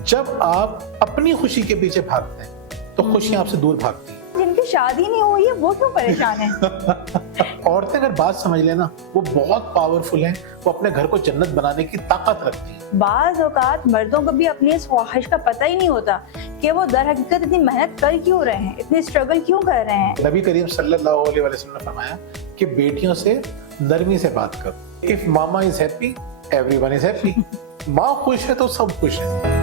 जब आप अपनी खुशी के पीछे भागते हैं तो खुशियां आपसे दूर भागती हैं। जिनकी शादी नहीं हुई है वो क्यों परेशान है? औरतें अगर बात समझ लेना, वो बहुत पावरफुल हैं, वो अपने घर को जन्नत बनाने की ताकत रखती हैं। बाज़ औकात मर्दों को भी अपनी इस ख्वाहिश का पता ही नहीं होता कि वो दर हकीकत इतनी मेहनत कर क्यों रहे हैं, इतनी स्ट्रगल क्यों कर रहे हैं। नबी करीम सल्लल्लाहु अलैहि वसल्लम ने फरमाया कि बेटियों से नरमी से बात करो। If mama is happy everyone is happy. माँ खुश है तो सब खुश है।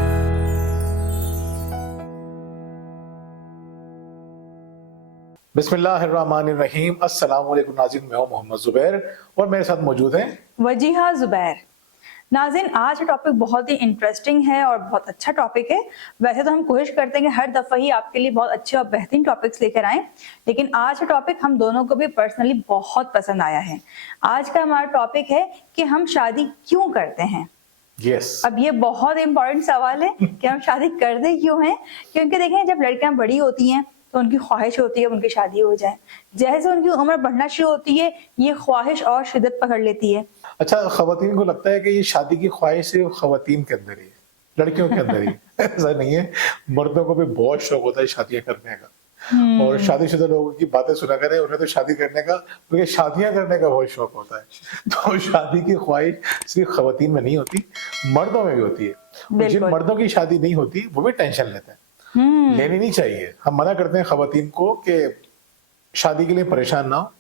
बिस्मिल्लाहिर्रहमानिर्रहीम। अस्सलाम वालेकुम नाज़रीन, मैं हूं मोहम्मद जुबैर और मेरे साथ मौजूद हैं वजीहा जुबैर। नाज़रीन, आज का टॉपिक बहुत ही इंटरेस्टिंग है और बहुत अच्छा टॉपिक है। वैसे तो हम कोशिश करते हैं कि हर दफ़ा ही आपके लिए बहुत अच्छे और बेहतरीन टॉपिक्स लेकर आएं, लेकिन आज का टॉपिक हम दोनों को भी पर्सनली बहुत पसंद आया है। आज का हमारा टॉपिक है कि हम शादी क्यों करते हैं। यस। अब ये बहुत इंपॉर्टेंट सवाल है कि हम शादी करते क्यों हैं, क्योंकि देखें जब लड़कियां बड़ी होती हैं तो उनकी ख्वाहिश होती है उनकी शादी हो जाए। जैसे उनकी उम्र बढ़ना शुरू होती है ये ख्वाहिश और शिद्दत पकड़ लेती है। अच्छा, खवातीन को लगता है कि ये शादी की ख्वाहिश सिर्फ खवातीन के अंदर ही है, लड़कियों के अंदर ही। ऐसा नहीं है, मर्दों को भी बहुत शौक होता है शादियां करने का। और शादीशुदा लोगों की बातें सुना करें, उन्हें तो शादी करने का, उन्हें शादियां करने का बहुत शौक होता है। तो शादी की ख्वाहिश सिर्फ खवातीन में नहीं होती, मर्दों में भी होती है। जिन मर्दों की शादी नहीं होती वो भी टेंशन लेते हैं। लेनी नहीं चाहिए। हम मना करते हैं खवातीन को कि शादी के लिए परेशान ना हो,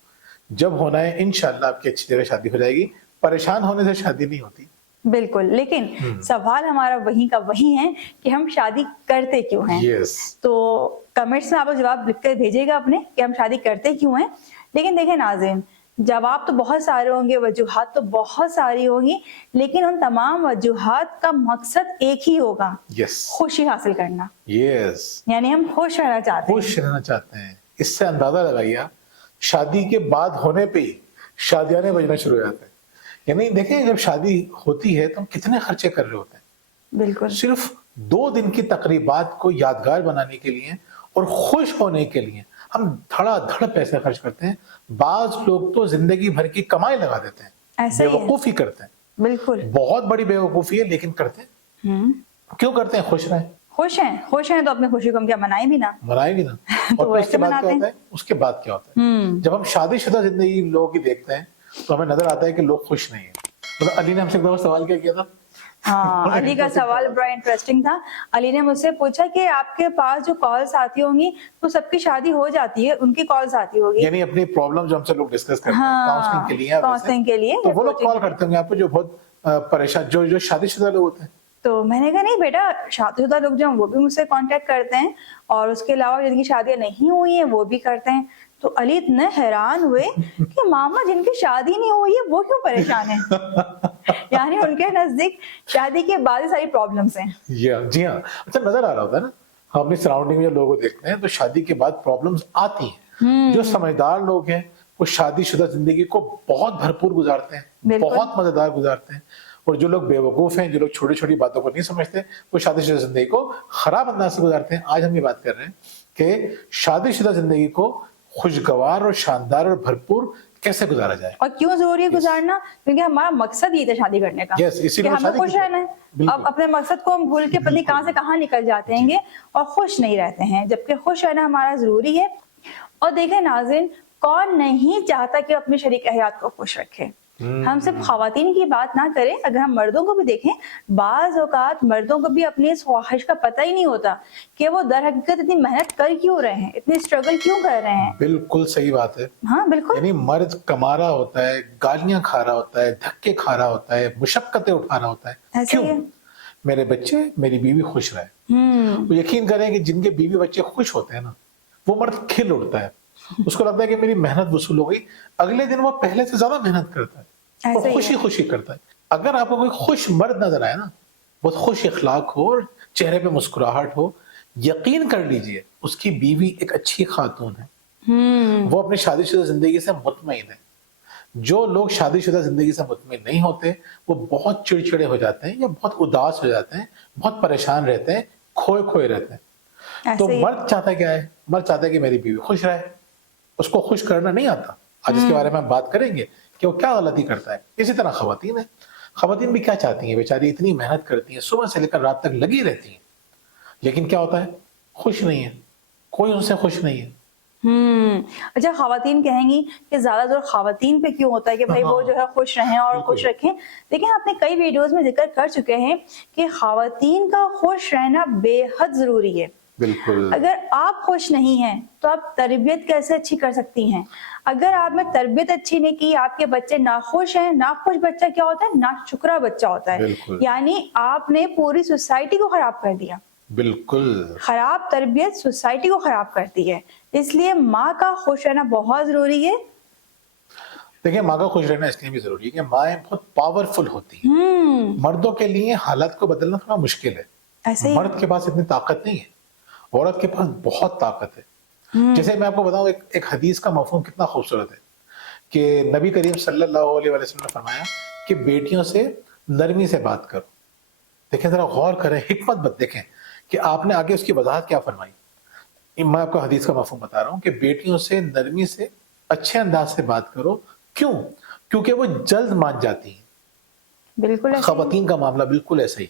जब होना है इंशाल्लाह आपकी अच्छी जगह शादी हो जाएगी। परेशान होने से शादी नहीं होती। बिल्कुल, लेकिन सवाल हमारा वही का वही है कि हम शादी करते क्यों हैं। yes. तो कमेंट्स में आप जवाब लिख कर भेजिएगा अपने कि हम शादी करते क्यों हैं। लेकिन देखें नाज़रीन, जवाब तो बहुत सारे होंगे, वजूहात तो बहुत सारी होंगी, लेकिन उन तमाम वजूहात का मकसद एक ही होगा, yes. खुशी हासिल करना। yes. यानी हम खुश रहना चाहते हैं। खुश रहना चाहते हैं। इससे अंदाजा लगाइए, शादी के बाद होने पे ही शादियाने बजना शुरू हो जाते हैं। यानी देखें, जब शादी होती है तो हम कितने खर्चे कर रहे होते हैं। बिल्कुल। सिर्फ 2 दिन की तकरीबात को यादगार बनाने के लिए और खुश होने के लिए हम धड़ाधड़ पैसे खर्च करते हैं। बाज लोग तो जिंदगी भर की कमाई लगा देते हैं, बेवकूफी करते हैं। बिल्कुल, बहुत बड़ी बेवकूफी है, लेकिन करते हैं। क्यों करते हैं? खुश रहें। खुश हैं तो अपनी खुशी को हम क्या मनाएं भी ना। मनाएं भी ना। तो और उसके बाद क्या मनाते होता है? उसके बाद क्या होता है? जब हम शादीशुदा जिंदगी लोगों की देखते हैं तो हमें नजर आता है कि लोग खुश नहीं है। मतलब अली ने हमसे एक दफा सवाल क्या किया था? हाँ, अली का सवाल बड़ा इंटरेस्टिंग था। अली ने मुझसे पूछा कि आपके पास जो कॉल्स आती होंगी तो सबकी शादी हो जाती है, उनकी कॉल्स आती होगी, यानी अपनी प्रॉब्लम जो हमसे लोग डिस्कस करते हैं हाँ, काउंसलिंग के लिए तो वो लोग कॉल करते होंगे आपको, जो बहुत परेशान, जो शादीशुदा लोग होते हैं। तो मैंने कहा नहीं बेटा, शादीशुदा लोग जो वो भी मुझसे कांटेक्ट करते हैं और उसके अलावा जिनकी शादियां नहीं हुई हैं वो भी करते हैं। तो अली इतने हैरान हुए कि मामा जिनकी शादी नहीं हुई है वो क्यों परेशान है। यानी उनके नजदीक शादी के बाद ही सारी प्रॉब्लम्स हैं। जी हाँ। अच्छा, नजर आ रहा होता है ना, हम अपनी सराउंडिंग में जो लोगों को देखते हैं तो शादी के बाद प्रॉब्लम्स आती हैं। जो समझदार लोग हैं वो शादीशुदा जिंदगी को बहुत भरपूर गुजारते हैं, बहुत मजेदार गुजारते हैं। और जो लोग बेवकूफ हैं, जो लोग छोटी छोटी बातों को नहीं समझते, वो शादीशुदा जिंदगी को खराब अंदाज से गुजारते हैं। आज हम ये बात कर रहे हैं कि शादीशुदा जिंदगी को खुशगवार और शानदार और भरपूर कैसे गुजारा जाए और क्यों जरूरी है गुजारना, क्योंकि हमारा मकसद ये था शादी करने का। कि हमें खुश रहना है। अब अपने मकसद को हम भूल के पता नहीं कहां से कहां निकल जाते हैं और खुश नहीं रहते हैं, जबकि खुश रहना हमारा जरूरी है। और देखें नाज़रीन, कौन नहीं चाहता कि अपने शरीक हयात को खुश रखे। हम सिर्फ खवातीन की बात ना करें, अगर हम मर्दों को भी देखें, बाज़ औकात मर्दों को भी अपनी इस ख्वाहिश का पता ही नहीं होता कि वो दर हकीकत इतनी मेहनत कर क्यों रहे हैं, इतनी स्ट्रगल क्यों कर रहे हैं। बिल्कुल सही बात है। हाँ बिल्कुल। यानी मर्द कमा रहा होता है, गालियां खा रहा होता है, धक्के खा रहा होता है, मुशक्कतें उठा रहा होता है। क्यों? मेरे बच्चे, मेरी बीवी खुश रहे। वो यकीन करें कि जिनके बीवी बच्चे खुश होते हैं ना, वो मर्द खिल उठता है। उसको लगता है कि मेरी मेहनत वसूल हो गई। अगले दिन वो पहले से ज्यादा मेहनत करता है और खुशी खुशी करता है। अगर आपको कोई खुश मर्द नजर आए ना, बहुत खुश इखलाक हो और चेहरे पे मुस्कुराहट हो, यकीन कर लीजिए उसकी बीवी एक अच्छी खातून है। वो अपनी शादीशुदा जिंदगी से मुतमईन है। जो लोग शादीशुदा जिंदगी से मुतमईन नहीं होते वो बहुत चिड़चिड़े हो जाते हैं या बहुत उदास हो जाते हैं, बहुत परेशान रहते हैं, खोए खोए रहते हैं। तो मर्द चाहता क्या है? मर्द चाहता है कि मेरी बीवी खुश रहे। उसको खुश करना नहीं आता। आज इसके बारे में हम बात करेंगे कि वो क्या गलती करता है। इसी तरह खवातीन है। खवातीन भी क्या चाहती हैं? बेचारी इतनी मेहनत करती हैं, सुबह से लेकर रात तक लगी रहती हैं, لیکن کیا ہوتا ہے, خوش نہیں ہے, کوئی ان سے خوش نہیں ہے. اچھا, خواتین کہیں گی کہ زیادہ زور خواتین پہ کیوں ہوتا ہے کہ بھائی وہ جو ہے خوش رہیں اور خوش رکھیں. دیکھیں آپ نے کئی ویڈیوز میں ذکر کر چکے ہیں کہ خواتین کا خوش رہنا بے حد ضروری ہے. بالکل. اگر آپ خوش نہیں ہیں تو آپ تربیت کیسے اچھی کر سکتی ہیں؟ اگر آپ نے تربیت اچھی نہیں کی, آپ کے بچے ناخوش ہیں. ناخوش بچہ کیا ہوتا ہے؟ ناشکرا بچہ ہوتا ہے. یعنی آپ نے پوری سوسائٹی کو خراب کر دیا. بالکل. خراب تربیت سوسائٹی کو خراب کرتی ہے. اس لیے ماں کا خوش رہنا بہت ضروری ہے. دیکھیں, ماں کا خوش رہنا اس لیے بھی ضروری ہے کہ مائیں بہت پاورفل ہوتی ہیں. مردوں کے لیے حالات کو بدلنا تھوڑا مشکل ہے. ایسے ہی مرد کے پاس اتنی طاقت نہیں ہے, عورت کے پاس بہت طاقت ہے. جیسے میں آپ کو بتاؤں, ایک حدیث کا مفہوم کتنا خوبصورت ہے کہ نبی کریم صلی اللہ علیہ وسلم نے فرمایا کہ بیٹیوں سے نرمی سے بات کرو. دیکھیں ذرا غور کریں, حکمت بت دیکھیں کہ آپ نے آگے اس کی وضاحت کیا فرمائی. میں آپ کو حدیث کا مفہوم بتا رہا ہوں کہ بیٹیوں سے نرمی سے, اچھے انداز سے بات کرو. کیوں؟ کیونکہ وہ جلد مان جاتی ہیں. بالکل. خواتین کا معاملہ بالکل ایسا ہی.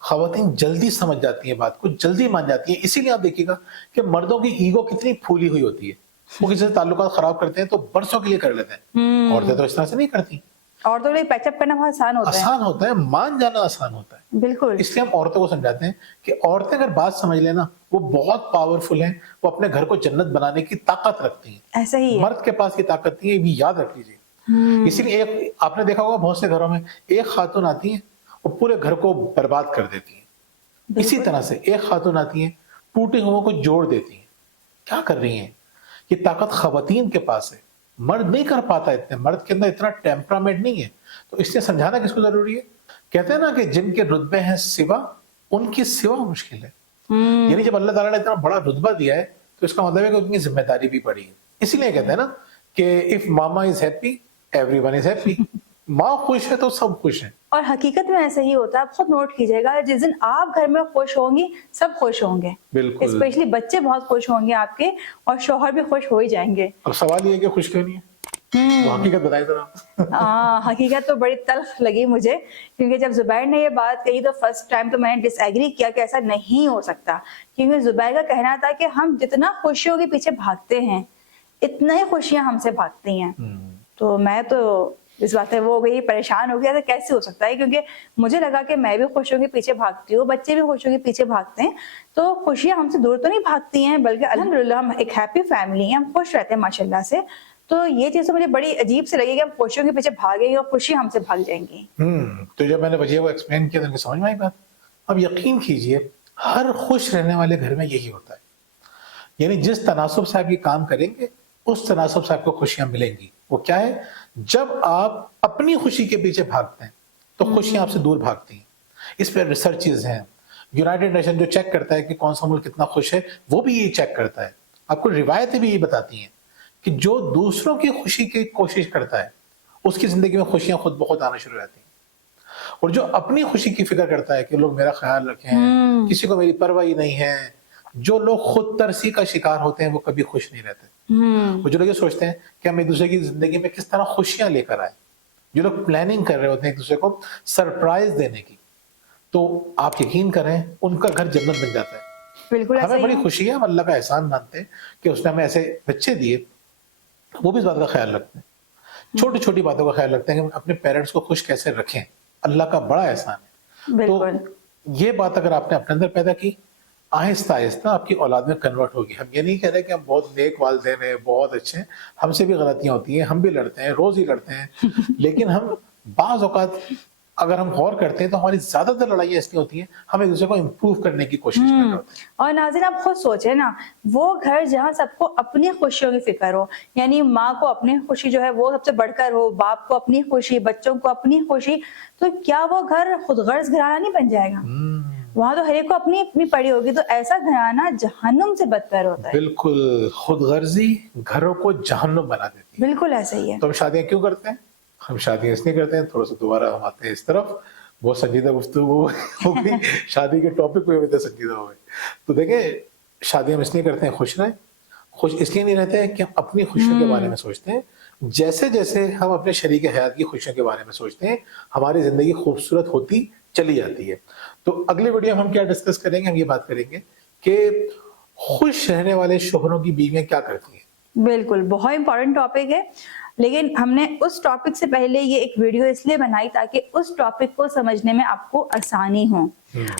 خواتین جلدی سمجھ جاتی ہیں بات کو, جلدی مان جاتی ہیں. اسی لیے آپ دیکھیے گا کہ مردوں کی ایگو کتنی پھولی ہوئی ہوتی ہے. وہ کسی سے تعلقات خراب کرتے ہیں تو برسوں کے لیے کر لیتے ہیں. عورتیں تو اس طرح سے نہیں کرتی. عورتوں کے لیے پیچ اپ کرنا بہت آسان ہوتا ہے. آسان ہوتا ہے, مان جانا آسان ہوتا ہے. بالکل. اس لیے ہم عورتوں کو سمجھاتے ہیں کہ عورتیں اگر بات سمجھ لینا, وہ بہت پاورفل ہیں, وہ اپنے گھر کو جنت بنانے کی طاقت رکھتی ہیں. ایسا ہی ہے. مرد کے پاس یہ طاقت نہیں ہے, یہ بھی یاد رکھ لیجیے. اسی لیے آپ نے دیکھا ہوگا بہت سے گھروں میں ایک خاتون آتی ہے, وہ پورے گھر کو برباد کر دیتی ہیں. اسی طرح سے ایک خاتون آتی ہیں, ٹوٹے ہوئے کو جوڑ دیتی ہیں. کیا کر رہی ہیں؟ یہ طاقت خواتین کے پاس ہے, مرد نہیں کر پاتا. اتنے مرد کے اندر اتنا ٹیمپرامنٹ نہیں ہے. تو اس لیے سمجھانا کس کو ضروری ہے. کہتے ہیں نا کہ جن کے رتبے ہیں سوا, ان کی سوا مشکل ہے. یعنی جب اللہ تعالیٰ نے اتنا بڑا رتبہ دیا ہے تو اس کا مطلب ہے کہ ان کی ذمہ داری بھی بڑی ہے. اسی لیے کہتے ہیں نا کہ if mama is happy, everyone is happy. ماں خوش ہے تو سب خوش ہیں. اور حقیقت میں ایسا ہی ہوتا ہے. آپ خود نوٹ کیجئے گا, جس دن آپ گھر میں خوش ہوں گی سب خوش ہوں گے. بالکل. اسپیشلی بچے بہت خوش ہوں گے آپ کے, اور شوہر بھی خوش ہو ہی جائیں گے. اب سوال یہ ہے کہ خوش کیوں نہیں ہے؟ وہ حقیقت بتائیں ذرا. حقیقت تو بڑی تلخ لگی مجھے, کیونکہ جب زبیر نے یہ بات کہی تو فرسٹ ٹائم تو میں نے ڈس ایگری کیا کہ ایسا نہیں ہو سکتا. کیونکہ زبیر کا کہنا تھا کہ ہم جتنا خوشیوں کے پیچھے بھاگتے ہیں اتنا ہی خوشیاں ہم سے بھاگتی ہیں. تو میں تو اس بات سے وہ ہو گئی, پریشان ہو گیا کہ کیسے ہو سکتا ہے, کیونکہ مجھے لگا کہ میں بھی خوشیوں کے پیچھے بھاگتی ہوں, بچے بھی خوشیوں کے پیچھے بھاگتے ہیں. تو خوشیاں ہم سے دور تو نہیں بھاگتی ہیں, بلکہ الحمدللہ ہم ایک ہیپی فیملی ہیں, ہم خوش رہتے ہیں ماشاءاللہ سے. تو یہ چیز تو مجھے بڑی عجیب سے لگی کہ ہم خوشیوں کے پیچھے بھاگیں گے اور خوشی ہم سے بھاگ جائیں گی. تو جب میں نے وجہ کو ایکسپلین کیا تو سمجھ میں آئی بات. اب یقین کیجئے ہر خوش رہنے والے گھر میں یہی ہوتا ہے. یعنی جس تناسب سے آپ یہ کام کریں گے اس تناسب سے آپ کو خوشیاں ملیں گی. وہ کیا ہے؟ جب آپ اپنی خوشی کے پیچھے بھاگتے ہیں تو خوشیاں آپ سے دور بھاگتی ہیں. اس پہ ریسرچز ہیں. یونائٹڈ نیشن جو چیک کرتا ہے کہ کون سا ملک کتنا خوش ہے, وہ بھی یہی چیک کرتا ہے. آپ کو روایتیں بھی یہی بتاتی ہیں کہ جو دوسروں کی خوشی کی کوشش کرتا ہے اس کی زندگی میں خوشیاں خود بخود آنا شروع ہو جاتی ہیں. اور جو اپنی خوشی کی فکر کرتا ہے کہ لوگ میرا خیال رکھیں, کسی کو میری پرواہ ہی نہیں ہے, جو لوگ خود ترسی کا شکار ہوتے ہیں وہ کبھی خوش نہیں رہتے. وہ جو لوگ یہ سوچتے ہیں کہ ہم ایک دوسرے کی زندگی میں کس طرح خوشیاں لے کر آئے, جو لوگ پلاننگ کر رہے ہوتے ہیں ایک دوسرے کو سرپرائز دینے کی, تو آپ یقین کریں ان کا گھر جنت بن جاتا ہے. بالکل. ہمیں بڑی خوشی ہے, ہم اللہ کا احسان مانتے ہیں کہ اس نے ہمیں ایسے بچے دیے, وہ بھی اس بات کا خیال رکھتے ہیں, چھوٹی چھوٹی باتوں کا خیال رکھتے ہیں کہ اپنے پیرنٹس کو خوش کیسے رکھیں. اللہ کا بڑا احسان ہے. تو یہ بات اگر آپ نے اپنے اندر پیدا کی, آہستہ آہستہ آپ کی اولاد میں کنورٹ ہوگی. ہم یہ نہیں کہہ رہے کہ ہم بہت نیک والدین ہیں, بہت اچھے ہیں, ہم سے بھی غلطیاں ہوتی ہیں, ہم بھی لڑتے ہیں, روز ہی لڑتے ہیں. لیکن ہم بعض اوقات اگر ہم غور کرتے ہیں تو ہماری زیادہ تر لڑائیاں اس لیے ہوتی ہیں ہم ایک دوسرے کو امپروو کرنے کی کوشش کر رہے ہوتے ہیں. اور ناظرین آپ خود سوچیں نا, وہ گھر جہاں سب کو اپنی خوشیوں کی فکر ہو, یعنی ماں کو اپنی خوشی جو ہے وہ سب سے بڑھ کر ہو, باپ کو اپنی خوشی, بچوں کو اپنی خوشی, تو کیا وہ گھر خود غرض گھرانہ نہیں بن جائے گا؟ وہاں تو ہر ایک کو اپنی اپنی پڑی ہوگی. تو ایسا گھرانہ جہنم سے بدتر ہوتا ہے. بالکل. خود غرضی گھروں کو جہنم بنا دیتی ہے. بالکل ایسا ہی ہے. تو ہم شادیاں کیوں کرتے ہیں؟ ہم شادیاں اس لیے کرتے ہیں, تھوڑا سا دوبارہ ہم آتے ہیں اس طرف, بہت سنجیدہ گفتگو ہو گئی شادی کے ٹاپک پہ بھی سنجیدہ ہو گئے. تو دیکھیں شادی ہم اس لیے کرتے ہیں خوش رہیں. خوش اس لیے نہیں رہتے ہیں کہ ہم اپنی خوشیوں کے بارے میں سوچتے ہیں. جیسے جیسے ہم اپنے شریک حیات کی خوشیوں کے بارے میں سوچتے ہیں ہماری زندگی خوبصورت ہوتی چلی جاتی ہے. तो अगली वीडियो में हम क्या डिस्कस करेंगे, हम ये बात करेंगे कि खुश रहने वाले शोहरों की बीवियां क्या करती हैं। बिल्कुल, बहुत इंपॉर्टेंट टॉपिक है, लेकिन हमने उस टॉपिक से पहले ये एक वीडियो इसलिए बनाई ताकि उस टॉपिक को समझने में आपको आसानी हो।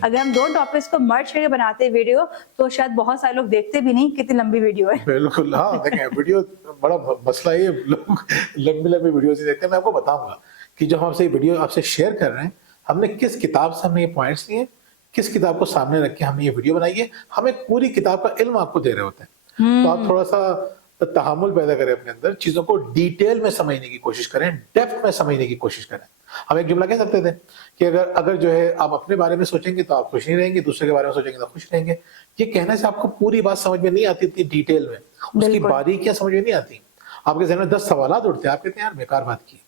अगर हम दो टॉपिक्स को मर्ज करके बनाते वीडियो तो शायद बहुत सारे लोग देखते भी नहीं, कितनी लंबी वीडियो है। बिल्कुल, हाँ देखें वीडियो बड़ा मसला है, लोग लंबी लंबी वीडियो से देखते हैं। मैं आपको बताऊंगा कि जो हम आपसे वीडियो आपसे शेयर कर रहे हैं, हमने किस किताब से हमने ये पॉइंट्स लिए, किस किताब को सामने रख के हमने ये वीडियो बनाई है। हम एक पूरी किताब का इल्म आपको दे रहे होते हैं, तो आप थोड़ा सा तहम्मुल पैदा करें अपने अंदर, चीजों को डिटेल में समझने की कोशिश करें, डेप्थ में समझने की कोशिश करें। हम एक जुमला कह सकते थे कि अगर जो है आप अपने बारे में सोचेंगे तो आप खुश नहीं रहेंगे, दूसरे के बारे में सोचेंगे तो खुश रहेंगे। ये कहने से आपको पूरी बात समझ में नहीं आती इतनी डिटेल में, उसकी बारीकियां समझ में नहीं आती। आपके जहन में 10 सवाल उठते हैं, आप कहते हैं यार बेकार बात की।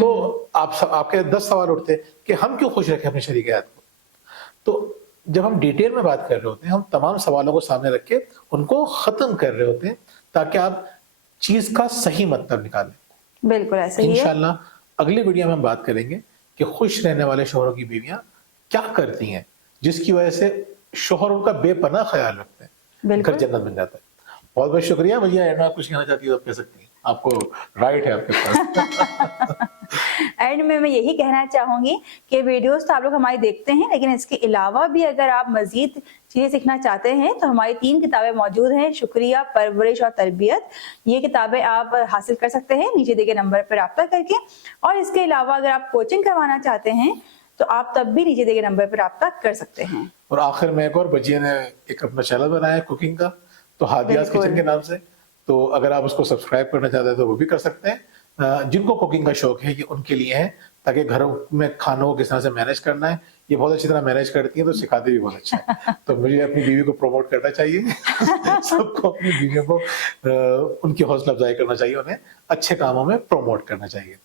तो आपके 10 सवाल उठते हैं कि हम क्यों खुश रखें अपने शरीक हयात को। तो जब हम डिटेल में बात कर रहे होते हैं, हम तमाम सवालों को सामने रख के उनको खत्म कर रहे होते हैं ताकि आप चीज का सही मतलब निकालें। बिल्कुल ऐसे ही है। इंशाल्लाह अगली वीडियो में हम बात करेंगे कि खुश रहने वाले शोहरों की बीवियां क्या करती हैं जिसकी वजह से शोहर उनका बेपनाह ख्याल रखते हैं, घर जन्नत बन जाता है। बहुत बहुत शुक्रिया। भैया एंड में आप कुछ कहना चाहती हो तो कह सकती हैं, आपको राइट है आपके पास। एंड में मैं यही कहना चाहूंगी कि वीडियोस तो आप लोग हमारी देखते हैं, लेकिन इसके अलावा भी अगर आप मजीद चीजें सीखना चाहते हैं तो हमारी 3 किताबें मौजूद हैं, शुक्रिया, परवरिश और तरबियत। ये किताबें आप हासिल कर सकते हैं नीचे दिए गए नंबर पर राब्ता करके। और इसके अलावा अगर आप कोचिंग करवाना चाहते हैं तो आप तब भी नीचे दिए गए नंबर पर राब्ता कर सकते हैं। और आखिर में एक और, बजिया ने एक अपना चैनल बनाया है कुकिंग का, तो हादियास किचन के नाम से, तो अगर आप उसको सब्सक्राइब करना चाहते हैं तो वो भी कर सकते हैं। जिनको कुकिंग का शौक है ये उनके लिए है, ताकि घरों में खानों को किस तरह से मैनेज करना है, ये बहुत अच्छी तरह मैनेज करती है, तो सिखाते भी बहुत अच्छा है। तो मुझे अपनी बीवी को प्रमोट करना चाहिए। सबको अपनी बीवियों को उनकी हौसला अफजाई करना चाहिए, उन्हें अच्छे कामों में प्रमोट करना चाहिए।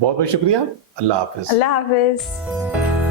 बहुत बहुत शुक्रिया। अल्लाह हाफिज। अल्लाह हाफिज।